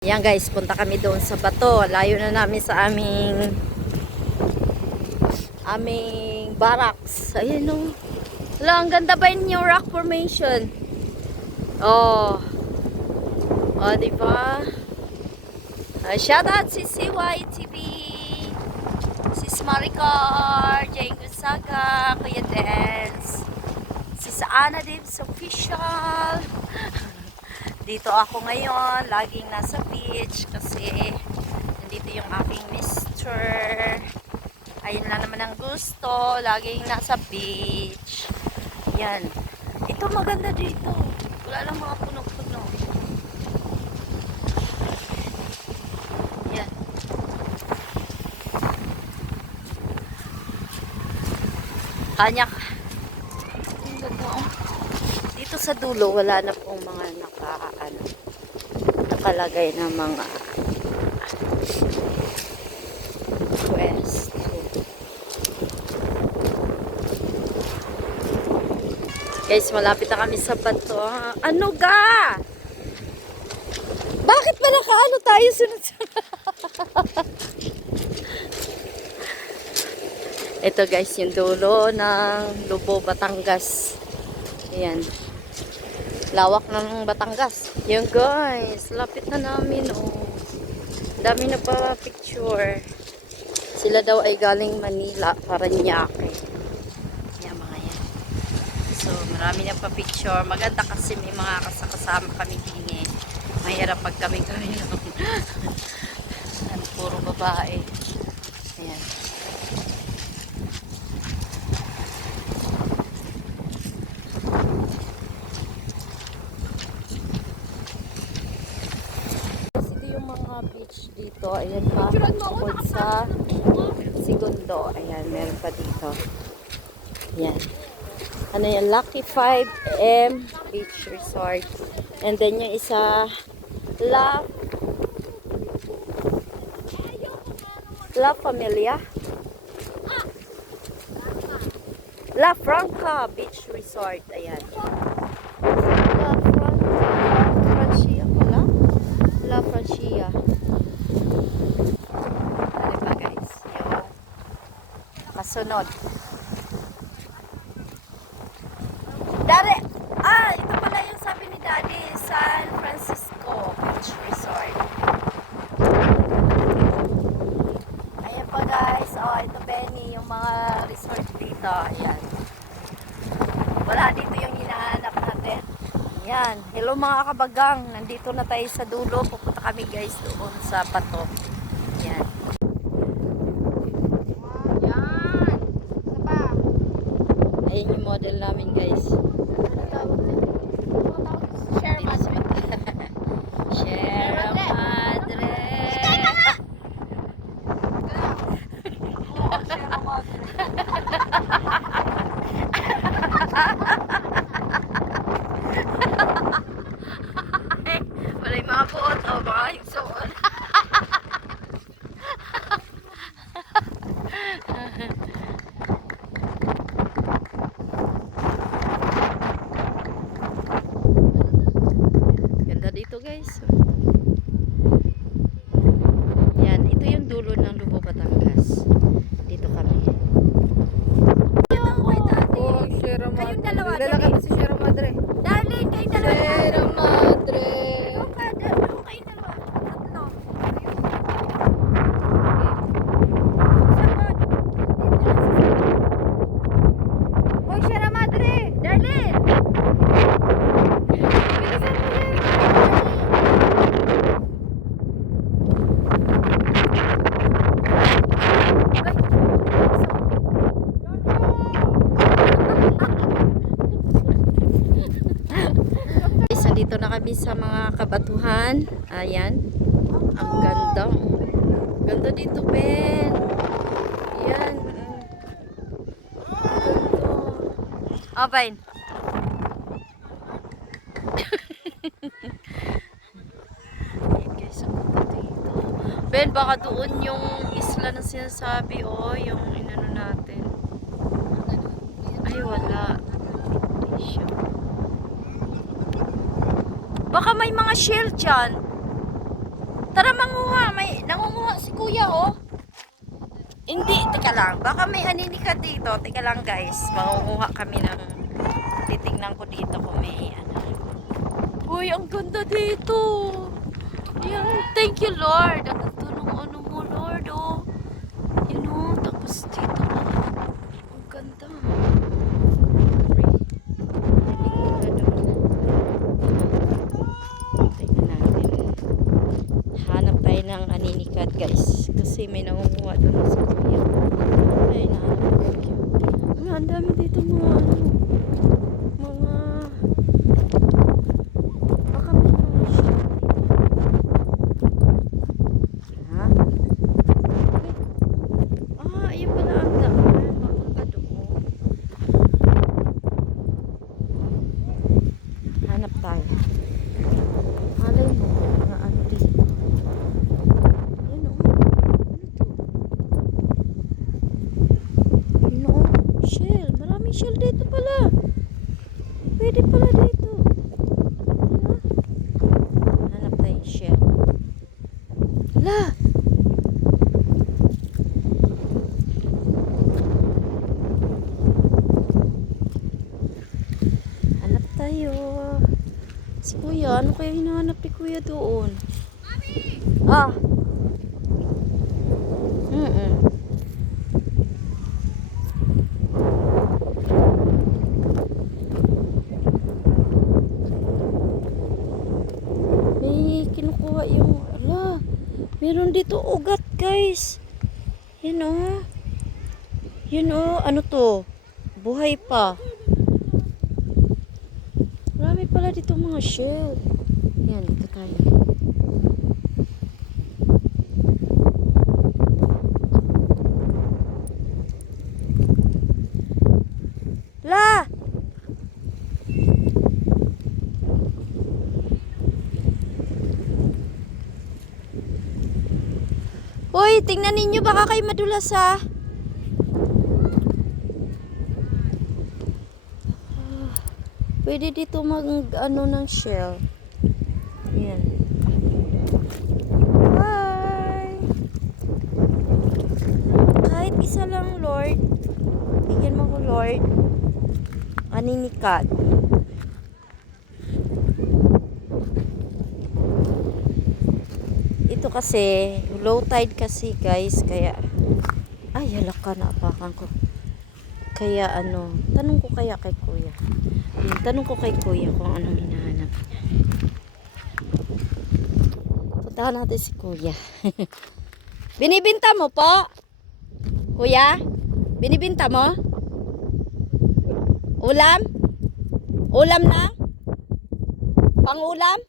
Yan guys, punta kami doon sa bato. Layo na namin sa aming barracks. Ayun no. Wala, ang ganda ba yung rock formation? Oh. Oh, diba? Shout out si CYTV, si Maricar, Jane Gonzaga, Kuya Dance, si Saana Dips Official. Dito ako ngayon, laging nasa beach kasi nandito yung aking mister. Ayun lang naman ang gusto, laging nasa beach. Yan. Ito maganda dito. Wala lang mga puno-puno. Yan. Kanyak. Dito sa dulo, wala na pong mga nakalagay na mga quest. Guys, malapit na kami sa bato. Ano ga? Bakit ba nakaano tayo sunod-sunod? Ito guys, yung dulo ng Lubo, Batangas. Ayan. Lawak ng Batangas. Yan guys, lapit na namin oh. Dami na pa picture. Sila daw ay galing Manila, Paranaque. Yan mga yan. So marami na pa picture. Maganda kasi may mga kasama kami din eh. Mahirap pag kami lang. Puro babae. Ayan. Beach dito, ayan pa bukod sa Segundo, ayan, meron pa dito, ayan, ano yan, Lucky 5M Beach Resort, and then yung isa La Familia, La Franca Beach Resort, ayan, La Francia pala, La Francia. Ano pa guys? Yung kasunod. Dari! Ito pala yung sabi ni Daddy, San Francisco Beach Resort. Ayan pa guys. Oh, ito Benny, yung mga resort dito. Ayan. Wala dito yung hinahanap natin. Ayan. Hello mga kabagang. Nandito na tayo sa dulo. Pupunta kami guys doon sa bato. Ayan. Ayan yung model namin guys. Share Madre. Share Madre. Wala yung mga buot o baka yung suon. Ganda dito guys. Yan, ito yung dulo ng Lubo, Batangas. Dito kami. Kayong dalawa. Dala kami si Sierra Madre. Darling, kayong dalawa. Sierra Madre. Kayong dalawa. Tatlo. Hoy, Sierra Madre. Darling! Guys, nandito na kami sa mga kabatuhan. Ayan. Ang ganda. Ganda dito, Ben. Ayan. Oh, fine. Ayan guys, ang ganda dito. Ben, baka doon yung isla na sinasabi, oh, yung inano natin. Ay, wala. Hindi siya. Baka may mga shell dyan. kuya, oh. Hindi, teka lang. Baka may aninika dito. Teka lang, guys. Mangunguha kami ng... Titingnan ko dito kung may ano. Uy, ang ganda dito. Yan, thank you, Lord. Ang ganda ng ano mo, Lord, oh. You know, tapos dito. Ang ganda. Tingnan natin. Hanap tayo ng aninikad, guys. Kasi may nangunguha doon sa kuya. Ay, nahanap ko. Ano, ang dami dito mga ano. Mga... Baka may mga shop. Ha? Wait. Ah, ayun pala ang daan. Baka doon. Hanap tayo. Malay mo, mga ano dito. Yan o. Ano to? Yun o. Shell. Maraming shell dito pala. Pwede pala dito. Ano? Hanap tayong shell. Hala! Hanap tayo. Si kuya, ano kaya hinahanap ni kuya doon? Ah. May kinukuha yung, ala, meron dito ugat, guys. Yan o. Yan o, ano to? Buhay pa. Marami pala dito mga shell. Yan, dito tayo. La! Hoy, tingnan ninyo, baka kayo madulas, ha. Pwede dito mag ano ng shell. Ayan. Hi! Kahit isa lang, Lord. Bigyan mo ko, Lord. Aninikat. Ito kasi, low tide kasi, guys. Kaya, ay, halak ka, naapakan ko. Kaya ano, tanong ko kaya kay kuya. Tanong ko kay kuya kung anong hinahanap niya. Puntahan natin si kuya. Binibinta mo po? Kuya? Binibinta mo? Ulam? Ulam na? Pang-ulam?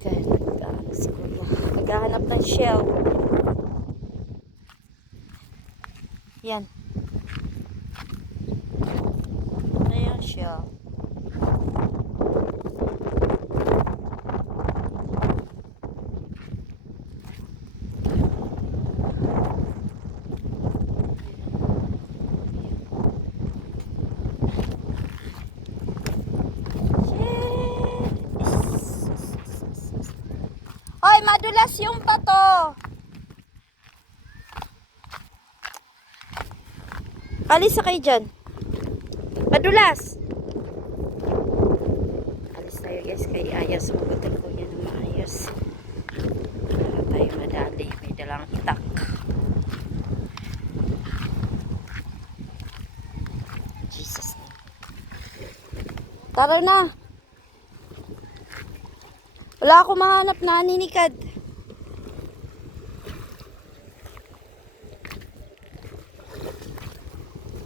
Okay, naghahanap si kuya. Naghahanap ng shell. Yan. Ayan siya. Hoy, madulas yung pato. Alis na kayo dyan. Madulas. Alis tayo, guys. Kay ayos. Magutin ko yan ng maayos. Para tayo madali. May dalang itak. Jesus name. Tara na. Wala akong mahanap na aninikad.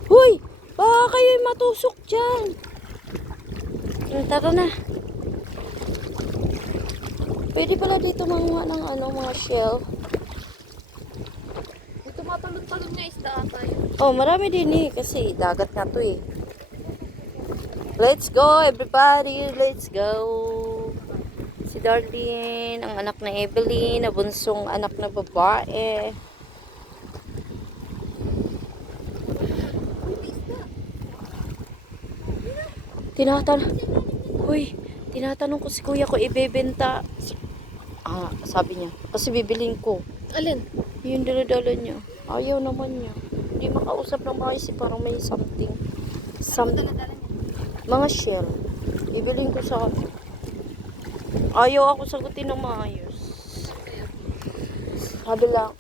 Huy! Baka kayo'y matusok dyan. Tara na. Pwede pala dito manguha ng ano, mga shell. Ito matalon-talon na isda tayo. Oh, marami din eh. Kasi dagat nga to eh. Let's go everybody. Let's go. Si Darlene, ang anak na Evelyn, na bunsong anak na babae. Tinatanong ko si kuya ko ibebenta. Sabi niya. Kasi bibilin ko. Alin? Yung dala-dala niya. Ayaw naman niya. Hindi makausap ng maayos. Parang may something. Dala-dala niya. Mga shell. Ibilin ko sa kanya. Ayaw ako sagutin ng maayos. Sabi lang.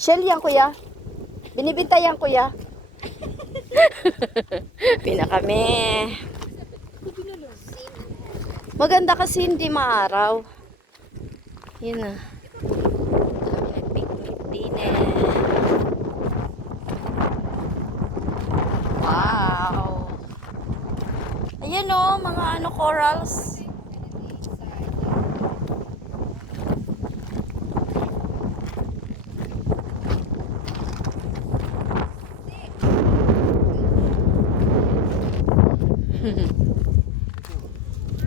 Shell yan, kuya. Binibinta yan, kuya. Pina kami. Maganda kasi hindi maaraw. Yun na. Dami nag-picnic dinner. Wow. Ayan o, mga corals.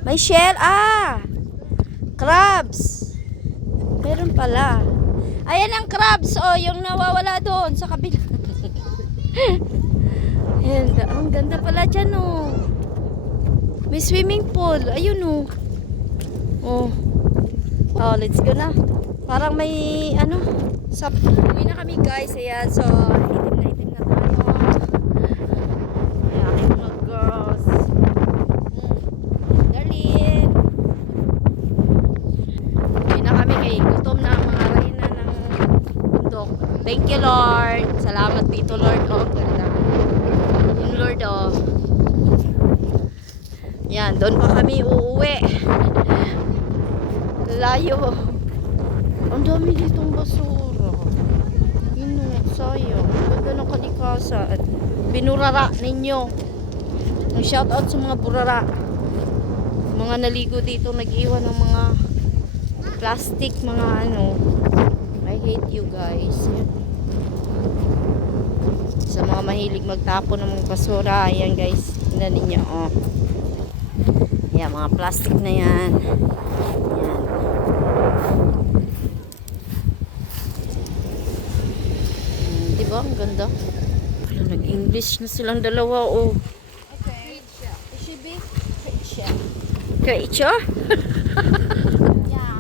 May shell. Crabs. Meron pala. Ayan ang crabs. Yung nawawala doon sa kabila. Ayan, ang ganda pala dyan, May swimming pool. Ayun, let's go na. Parang may, uwi na kami, guys. Ayan, so, itim na tayo. Ayan, aking mga girls. Darlene. Uwi na kami kay gutom na ang mga reyna ng bundok. Thank you, Lord. Salamat dito, Lord. Ganda. Yung Lord, Yan, doon pa kami uuwi. Layo. Ang dami ditong basura. Sayang. Ganda ng kalikasan. Binurara ninyo. Ang shoutout sa mga burara. Mga naligo dito, nag-iwan ng mga plastic, mga I hate you guys. Yan. Sa mga mahilig magtapon ng mga basura, ayan guys, tingnan ninyo, Yan, mga plastic na yan. Yan. Diba? Ang ganda. Nag-English na silang dalawa, Okay. It should be Kreisha. Kreisha? Yeah.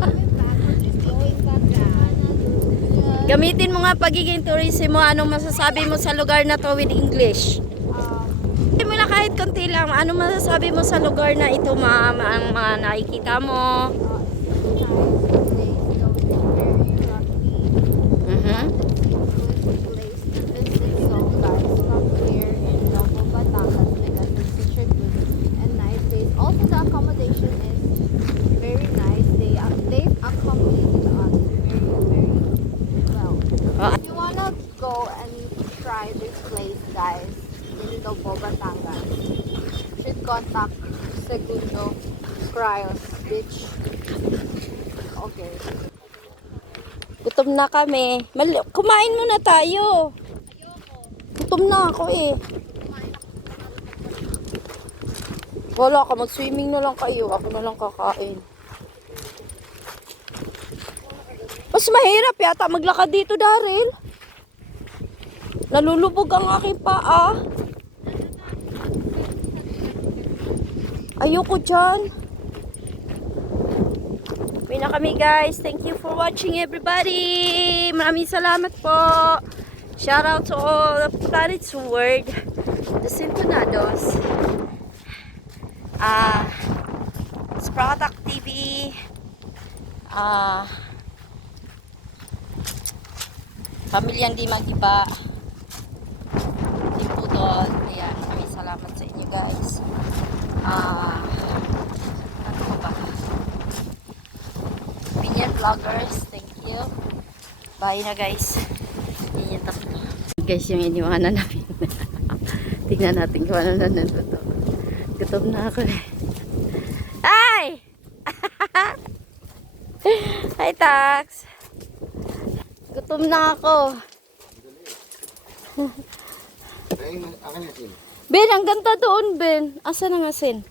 Coming back, we're just going back down. Gamitin mo nga pagiging tourism mo. Anong masasabi mo sa lugar na to with English? Hindi mo na kahit konti lang. Anong masasabi mo sa lugar na ito, ma'am? Ang mga nakikita mo? Also, the accommodation is very nice. They've accommodated us very well. If you wanna go and try this place, guys, in Lobo, Batangas, you should contact Segundo Cryos Beach. Okay. Gutom na kami. Kumain muna tayo. Gutom na ako Wala ka, mag-swimming na lang kayo. Ako na lang kakain. Mas mahirap yata maglakad dito, Daryl. Nalulubog ang aking paa. Ayoko dyan. Uwi na kami, guys. Thank you for watching, everybody. Maraming salamat po. Shout out to all of Planet's World. The Sintonados. Product TV, Pamilyang Di Mag-iba, Team Pudol. Ayan, maraming salamat sa inyo guys. Ano ba? Opinion Vloggers, thank you. Bye na guys. Yan yung tatlo. Guys, yung iniwanan namin. Tingnan natin kung ano na natuto. Gutom na ako Ay! Hi, Tax. Gutom na ako. Ben, ang ganda doon, Ben. Asa na nga, Sin?